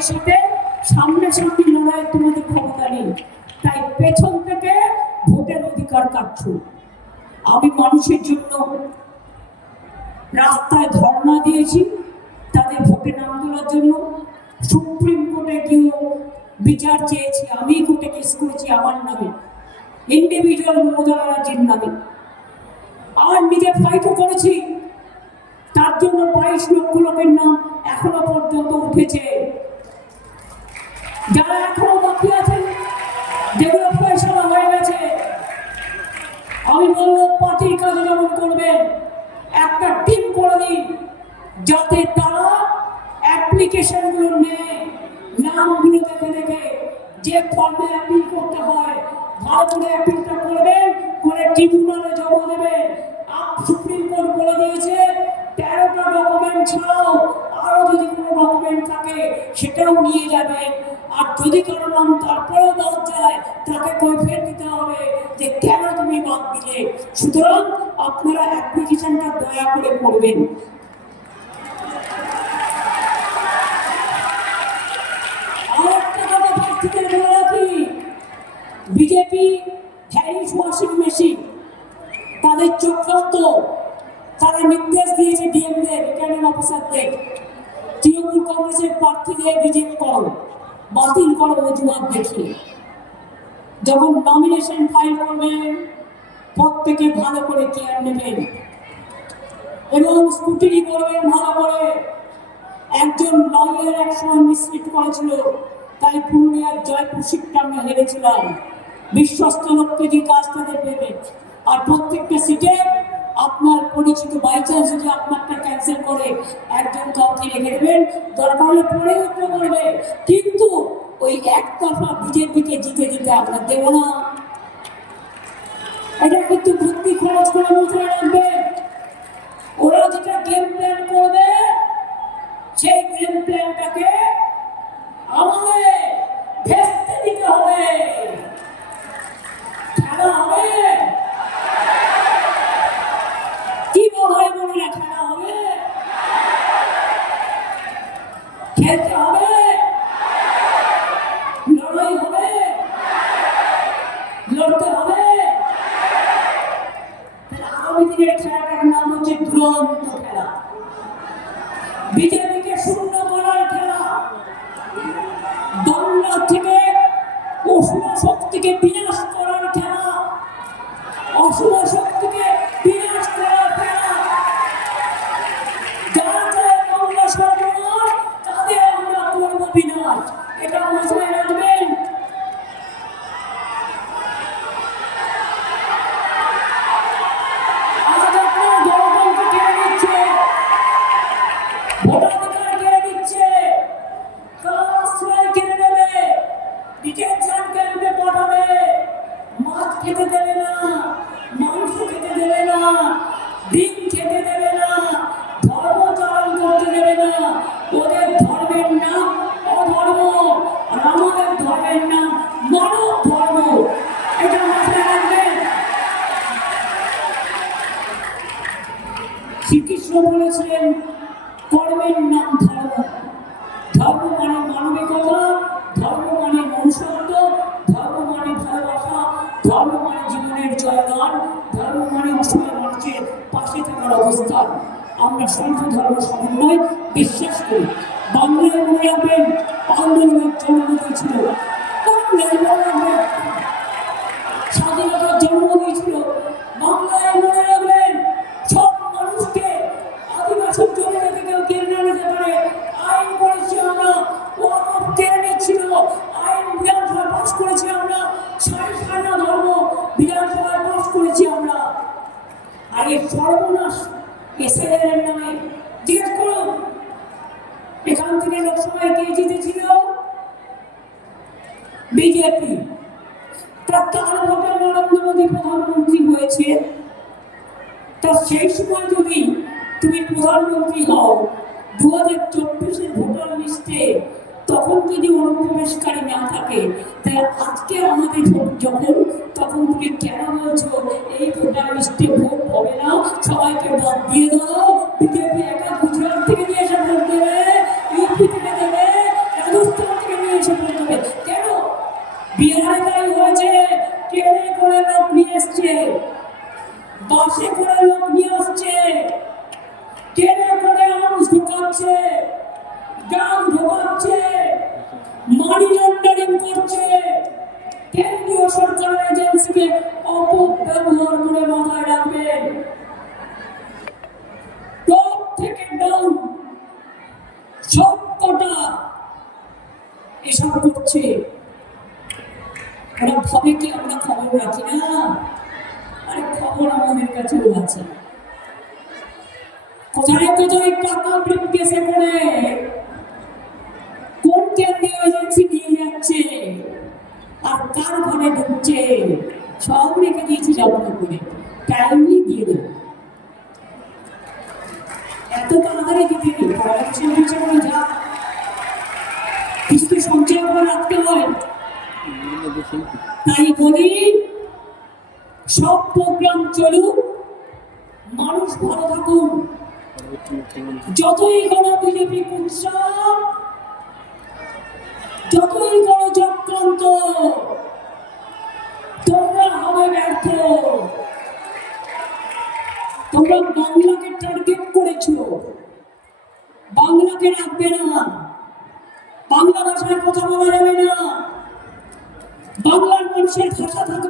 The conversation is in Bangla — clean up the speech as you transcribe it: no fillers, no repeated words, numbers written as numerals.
তাদের সাথে সামনাসামনি লড়াই তোমাদের ক্ষমতা নেই, তাই পেছন থেকে ভোটের অধিকার কাটছ। আমি মানুষের জন্য রাস্তায় ধর্ণা দিয়েছি, তাদের ভোটে নাম তোলার জন্য। সুপ্রিম কোর্টে গিয়েও বিচার চেয়েছি, আমি কোর্টে কেস করেছি আমার নামে, ইন্ডিভিজুয়াল মমতা ব্যানার্জির নামে। আর নিজে ফাইটও করেছি, তার জন্য 22 লক্ষ লোকের নাম এখনো পর্যন্ত উঠেছে। যারা এখনো বাকি আছেন, যেগুলো ফয়সালা হয়ে গেছে, আমি বলবো পার্টির কাজে যেমন করবেন, একটা টিম করে দিন, যাতে তারা অ্যাপ্লিকেশনগুলো নেয়, নামগুলো দেখে দেখে যে ফর্মে অ্যাপিল করতে হয় ভালো করে অ্যাপিলটা করবেন, করে ট্রিবিউনালে জমা দেবেন। সুপ্রিম কোর্ট বলে দিয়েছে 13টা ডকুমেন্ট ছাড়াও আরো যদি কোনো ডকুমেন্ট থাকে সেটাও নিয়ে যাবেন। আর যদি কারো নাম তারপরেও বাদ যায়, তাকে কৈফিয়ত দিতে হবে যে কেন তুমি বাদ দিলে। সুতরাং আপনারা অ্যাপ্লিকেশনটা দয়া করে করবেন। বিজেপি হ্যারিস ওয়াশিং মেশিন, তাদের চক্রান্ত, তারা নির্দেশ দিয়েছে ডিএমদের রিটার্নিং অফিসারদের তৃণমূল কংগ্রেসের প্রার্থীদের রিজেক্ট করো, বাতিল করো অজুহাত দেখিয়ে। যখন নমিনেশন ফাইল করবেন প্রত্যেকে ভালো করে কেয়ার নেবেন এবং স্কুটিনি করবেন ভালো করে। একজন লয়ার একসময় মিসলিড করেছিল, তাই পুরুলিয়ার জয়পুর সিটটা আমরা হেরেছিলাম। বিশ্বস্ত লোককে দিয়ে কাজ তাদের দেবে। আর প্রত্যেকটা সিটে আপনার পরিচিত বাইচান্স যদি আপনারটা ক্যান্সেল করে একজন কাউকে রেখে দেবেন, দরকার হলে পরে উঠতে করবে, কিন্তু ওই একতরফা বিজেপিকে জিতে দিতে আপনার দেব না। এটা কিন্তু বুদ্ধি খরচ করে মাথায় রাখবেন। ওরা যেটা গেম প্ল্যান করবে, সেই গেম প্ল্যানটাকে আমাদের ভেস্তে দিতে হবে। খেলা হবে কি বলে বলে খেলা হবে, খেলতে হবে, লড়াই হবে, লড়তে হবে। আগামী দিনের খেলাটার নাম হচ্ছে দুরন্ত খেলা, বিজেপিকে শূন্য করার খেলা, দমনা থেকে অশুভ শক্তিকে বিনাশ করার খেলা, অশুভ শক্তিকে বিনাশ করার খেলা। যারা চায় বাংলা সর্বনাশ, তাদের আমরা করবো বিনাশ, এটা মাথায় রাখবেন। আজ আপনার গণতন্ত্র কেড়ে নিচ্ছে, ভোটাধিকার কেড়ে নিচ্ছে, কেড়ে নেবে, ডিটেনশন ক্যাম্পে পাঠাবে, মাছ খেতে দেবে না, মাংস খেতে দেবে না, ডিম খেতে দেবে না, ধর্ম চালন করতে দেবে না। ওদের ধর্মের নাম অধর্ম, আর আমাদের ধর্মের নাম মানব ধর্ম, এটা মাথায় রাখবেন। শ্রীকৃষ্ণ বলেছিলেন কর্মের নাম ধর্ম। ধর্ম মানে মানবিকতা, ধর্ম মানে মনুষ্যত্ব, ধর্ম মানে ভালোবাসা, ধর্ম মানে জীবনের জয়গান, ধর্ম মানে অসহায় মানুষের পাশে থাকার অবস্থান। আমরা সন্ত ধর্ম সমন্বয় বিশ্বাস করি। বাংলায় মনে রাখবেন আন্দোলনের জন্ম দিয়েছিল, বাংলায় মনে রাখবেন স্বাধীনতার জন্ম দিয়েছিল, বাংলায় মনে রাখবেন সব মানুষকে আদিবাসী জমি থেকে কেউ কেড়ে না নিতে পারে আইন করেছি আমরা। ওয়াকফ কেড়ে নিচ্ছিল, আইন বিধানসভায় পাস করেছি আমরা। সারিসানা ধর্ম বিধানসভায় পাস করেছি আমরা। আর এই সর্বনাশ এসএলএর নামে জিজ্ঞেস করুন, এখান থেকে লোকসভায় কে জিতেছিল? বিজেপি। তার ভোটে নরেন্দ্র মোদী প্রধানমন্ত্রী হয়েছে। তা সেই সময় যদি তুমি প্রধানমন্ত্রী হও 2024-এর ভোটার লিস্টে, তখন যদি অনুপ্রবেশকারী না থাকে, তাহলে আজকে আমাদের ভোট যখন, তখন তুমি কেন বলছো এই ভোটার লিস্টে ভোট হবে না, সবাইকে বাদ দিয়ে দাও? বিজেপি একা গুজরাট থেকে নিয়ে এসে ভোট দেবে, ইউপি থেকে দেবে, রাজস্থান বিহারে তাই হয়েছে, ট্রেনে করে লোক নিয়ে এসছে, বাসে করে লোক নিয়ে আসছে, ট্রেনে করে আউশ ঢুকাচ্ছে, গান ঢোকাচ্ছে, মানি লন্ডারিং করছে, কেন্দ্রীয় সরকারের এজেন্সিকে অপব্যবহার করে মাথায় রাখবেন। টপ থেকে ডাউন সবকটা এসব করছে। ওরা ভাবে কি আমরা খবর রাখি না? আরে খবর আমাদের কাছেও আছে। কোথায় কোথায় টাকা ব্রিফকেসে করে কোন কেন্দ্রীয় এজেন্সি নিয়ে যাচ্ছে আর কার ঘরে ঢুকছে সব রেখে দিয়েছি যত্ন করে, টাইমলি দিয়ে দেবো। এত তাড়াতাড়ি দিতে নেই, যা কিছু সঞ্চয় করে রাখতে হয়। তাই বলি সব প্রোগ্রাম চলুক, মানুষ ভালো থাকুন। যতই কোনো বিজেপি উৎসব, যতই কোনো চক্রান্ত, তোমরা হবে ব্যর্থ। তোমরা বাংলাকে টার্গেট করেছো, বাংলাকে রাখবে না, বাংলা ভাষায় কথা বলা যাবে না, বাংলার মানুষের ভাষা থাকবে।